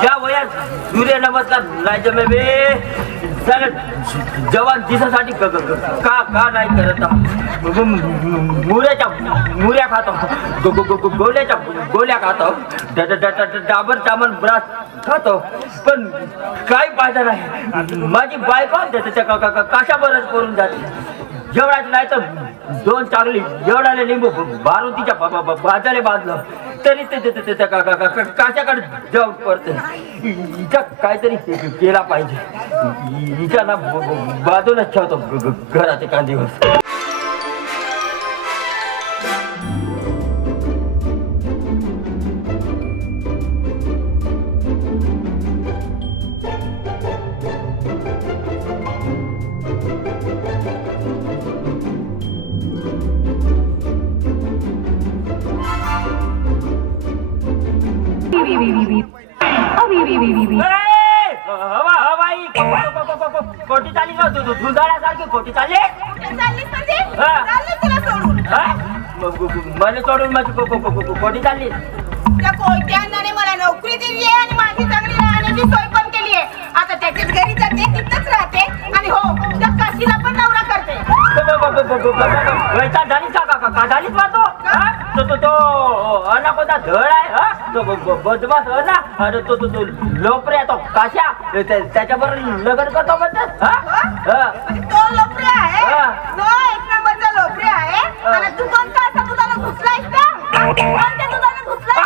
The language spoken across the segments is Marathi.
ज्या वयात सूर्य नमस्कार नाही जमे बे त्याला जवान दिसासाठी का नाही करत मुऱ्या खातो गोळ्या खातो डाबर चामन ब्रास खातो पण काही फायदा नाही माझी बायको कशा बरंच करून जाते जेवढाच नाही तर दोन चांगली जेवढाले लिंबू बारून तिच्या बाजारे बांधलं तरी ते कशाकडे जाऊन पडते हिच्या काहीतरी केला पाहिजे हिच्या ना बाजूनच ठेवतो घरात एका दिवस कोटी चालली ना तू धुंदाळ्यासारखी कोटी चालली मला सोडून माझी कोटी चालली त्या कोयत्याने मला नोकरी दिली आहे आणि माझी चांगली राहण्याची सोय पण केली आहे आता त्याच्याच घरी जाते तिथंच राहते आणि हो त्या काशीला पण नवरा करते झालीच का झालीच वाचो तो अनाकोदा धड आहे तो बदमाश ना अरे तो लोपऱ्या तो काशा त्याच्याबरोबर लग्न करतो म्हणतात तो लोपऱ्या आहे तो एक नंबरचा लोपऱ्या आहे आणि तू कोणता असा दुधाला घुसलायस का कोणत्या दुधाला घुसलाय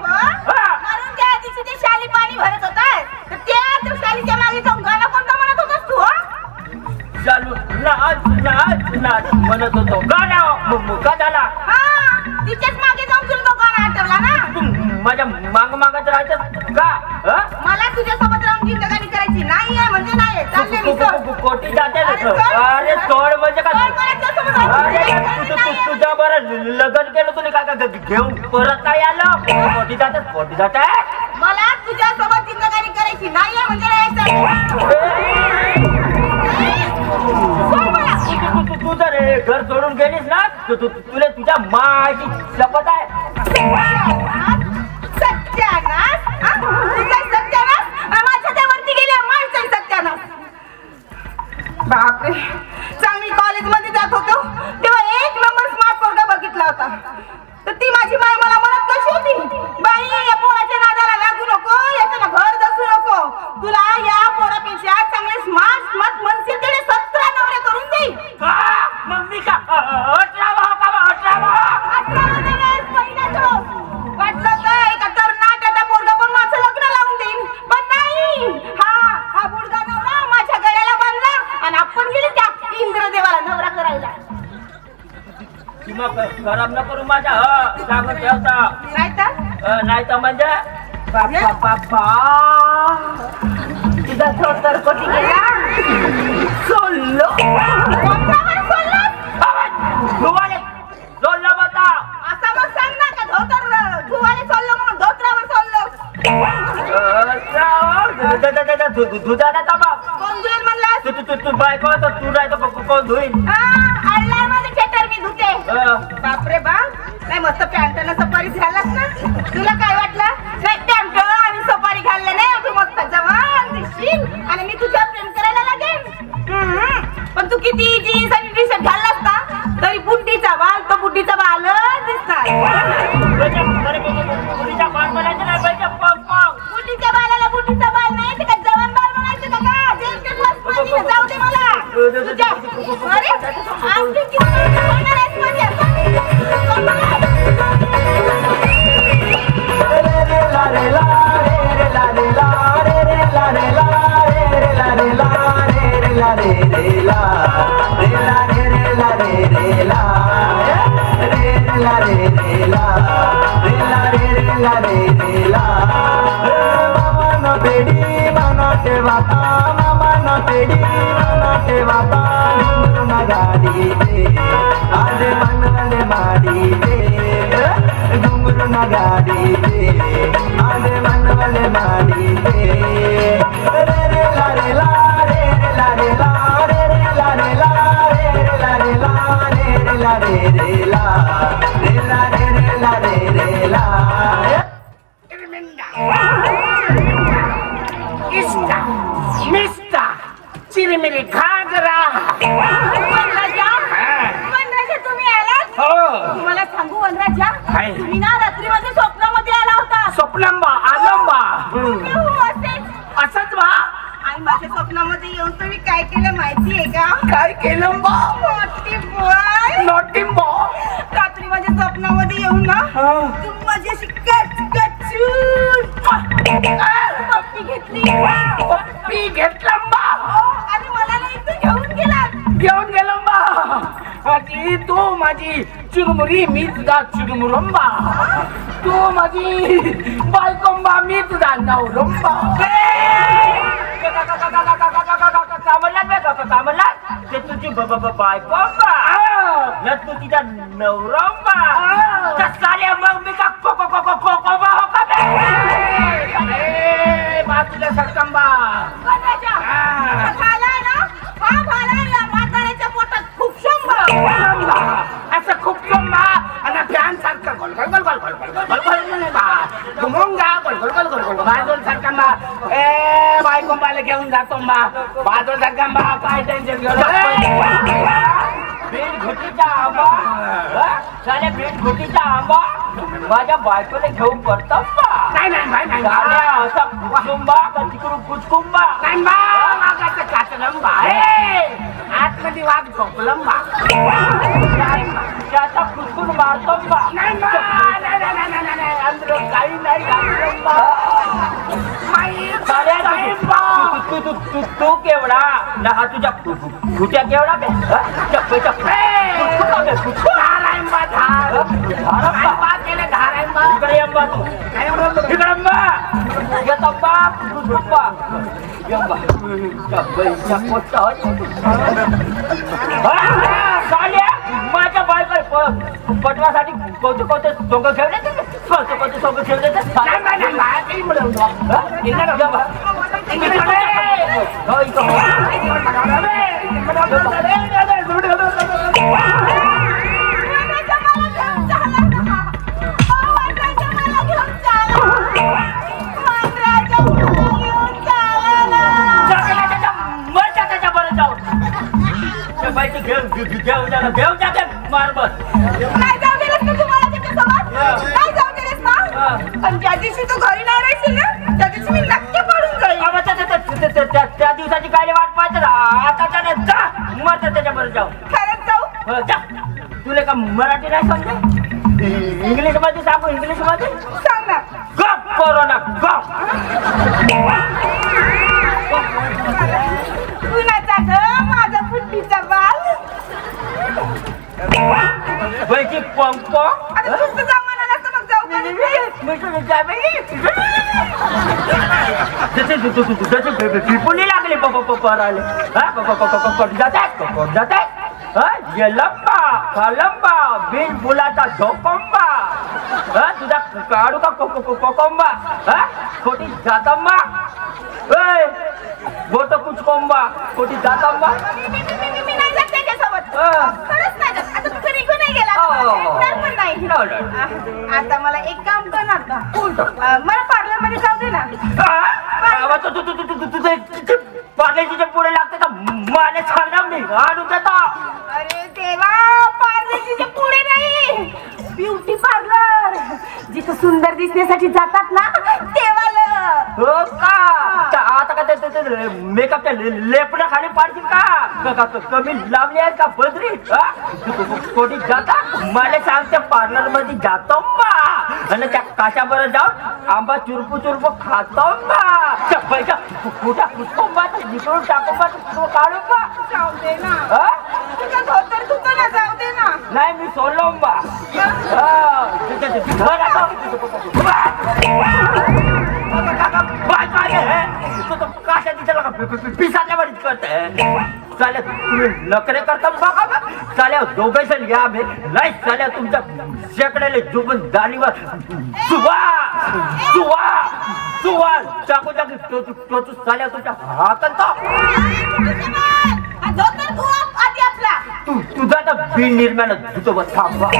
म्हणून त्या दिवशी ते शाली पाणी भरत होता तर त्या शालीच्या मागे जाऊन गाणं कोणता म्हणत होतास तू चालू नाच म्हणत होतो गाणं का झाला तिच्याच मागे जाऊन तुला तो गाणं आठवला ना माझ्या मागत राहायचं का मला तुझ्यासोबत राहून जिंदगानी करायची नाही आहे म्हणजे नाही चालले मी कोटी जाते अरे सोड म्हणजे का तुझ्या बरं लग्न केलं तुम्ही काय घेऊन परत काय आलं कोटी जाते मला तुझ्यासोबत जिंदगानी करायची नाही आहे म्हणजे तू जर घर सोडून गेलीस ना तुला तुझ्या माची शपथ आहे सत्यानाश सत्यानाश माझ्या त्यावरती गेली माणसाई सत्यानाश बापरे चांगली कॉलेजमध्ये जात होतो तेव्हा एक नंबर स्मार्ट पोरगा बघितला होता तर ती माझी बाई मला म्हणत कशी होती बाई या पोराच्या नादाला लागू नको याचं घर दसू नको तुला या पोरापेक्षा चांगले स्मार्ट मनसे तेवढे 17 नवरे करून देईल मग मी का 18 वाटलं काय का तर नाट्याचा पोरगा पण माझं लग्न लावून देईल पण नाही हा बुडगा नवरा माझ्या गळ्याला बांधला आणि आपण गेले त्या इंद्रदेवाला नवरा करायला खराब न करू माझ्या सांगत ठेवता नाही तर म्हणजे बाप्पा तुझा तर कोटी गेला सोडलो सोडलं बता असा मग सांग ना का धोतर धुवाले सोडलो म्हणून धोत्रावर सोडलो दुधाला तबा कोण धुईल म्हणलास तू बायको तर तू नाही तर कोण धुईल आणलाय मध्ये थिएटर मी धुते बापरे बाप नाही मस्त पॅन्ट आणि सफारी घाललास ना तुला काय वाटलं नाही पॅन्ट आणि सफारी घालले नाही तू मस्त जवान दिसशील आणि मी तुझ्या प्रेम करायला लागेल पण तू किती जीन्स आणि टी शर्ट घाललास ना तरी बुड्डीचा बाल तो बुड्डीचा बालच दिसणार बुड्डीच्या बालाला बुड्डीचा बाल नाही ते का जवान बाल म्हणायचं का जाऊ दे मला तुझ्या अरे आज किती होणार आहेस माझ्या la गेला इष्टा मिस्टा चिरमिरी घागरा वनराजा तुम्ही आलात हो तुम्हाला सांगू वनराजा काय? तुम्ही ना रात्रीमध्ये स्वप्नामध्ये आला होता स्वप्नंबा आलंबा असंच बा आणि माझ्या स्वप्नामध्ये येऊन तुम्ही काय केलं माहितीये का काय केलं बा मोठी बॉय नॉटिंबा रात्री माझ्या स्वप्नामध्ये येऊन ना तुम्ही माझी अशी गचगचून पप्पी घेतली पप्पी घेतलं बा आणि मला ना इथं घेऊन गेलात घेऊन गेलो बा आणि तू माझी चिरमुरी मी तुझा चिरमुरंबा तू माझी बायकोंबा मी तुझा नवरंबा कामला ते तुझी बायको ना तू तिचा नवरा साऱ्या मग मी का कोकोबा हो का बाजूला सरकंबा वनराजा झाला ना हा झाला या म्हाताऱ्याच्या पोटात खूप शंभर असं खूप शंभा आणि फॅन सारखं गोल गोल गोल गोल गोल गोल गोल गोल बा घुमूंगा गोल गोल गोल गोल गोल बाजूला सरकंबा ए बायकोंबाला घेऊन जातो बा बाजूला सरकंबा काय टेन्शन घेऊ भेट घोटीचा आंबा साऱ्या भेट घोटीचा आंबा माझ्या बायकोला घेऊन पडतो नाही नाही नाही नाही साऱ्या असा कुटुंबा का तिकडून कुटुंबा नाही बा वाघाचं कातलं बा आतमध्ये वाघ झोपलं बा त्याचा कुटुंब मारतो बा नाही बा नाही नाही नाही नाही नाही अंदर काही नाही घातलं बा तू केवढा ना हा तुझ्या खुट्या केवढा बे चप्पे चप्पे धारायंबा धारायंबा केले धारायंबा इकडे अंबा तू इकडे अंबा येत अंबा कुटुंबा अंबा चप्पे साल्या माझ्या बायको पटवासाठी कोणते कोणते सोंग खेळले कोणते सोंग खेळले घेऊन जाते मार बस नाही जाऊ गेलेस ना तुम्हाला त्याच्यासोबत नाही जाऊ गेलेस ना पण ज्या दिवशी तू घरी नाही राहशील ना त्या दिवशी मी नक्की पडून जाईल त्या दिवसाची काय वाट पाहते आता जा मरत त्याच्याबरोबर जाऊ खरंच जाऊ जा तुला का मराठी नाही समजे इंग्लिश मध्ये सांगू इंग्लिश मध्ये सांग ना गप कोरोना गप कुणाचा ग माझा बुद्धीचा बाल पैकी पंप आता तुझं जमाना नसतं मग जाऊ का पिपुली लागले पराले जाते लंबा लंबा बिन फुलाचा झोकंबा तुझा काढू का कोकोंबा खोटी जातंबा गोट कुचकोंबा खोटी जातंबा मी नाही जात त्याच्यासोबत खरंच नाही जात आता तुझं निघून नाही गेला भेटणार पण नाही आता मला एक काम करणार का मला पार्लर मध्ये जाऊ दे ना पार्लेजीच्या पुढे लागते का माने सांगणार मी आणून देतो अरे देवा पार्लरच्या पुढे नाही ब्युटी पार्लर जिथं सुंदर दिसण्यासाठी जातात ना तेवाला हो का आता का मेकअपच्या लेपडा खाली पाडतील का कमी लावली आहे का बदरी कोणी जाता मला सांगते पार्लर मध्ये जातो बा आणि त्या काशाबरोबर जाऊन आंबा चुरपू चुरपू खातो बा पैसा कुठा कुठतो बा निकडून टाकून बा काढू बा जाऊ दे ना तुझं धोतर धुतो ना जाऊ दे ना नाही मी सोडलो बा काशा तिच्या पिसाच्या वारीच करते चालेल तुम्ही नकरे करता बघा चालेल दोघे जण या बे नाही चालेल तुमच्या शेकड्याला जुबन दाणीवर सुवा सुवा सुवा चाकू चाकू टोचू चालेल तुमच्या हातात धोतर धुवा आधी आपला तुझा तर बिन निर्माण धुतो बस थांबवा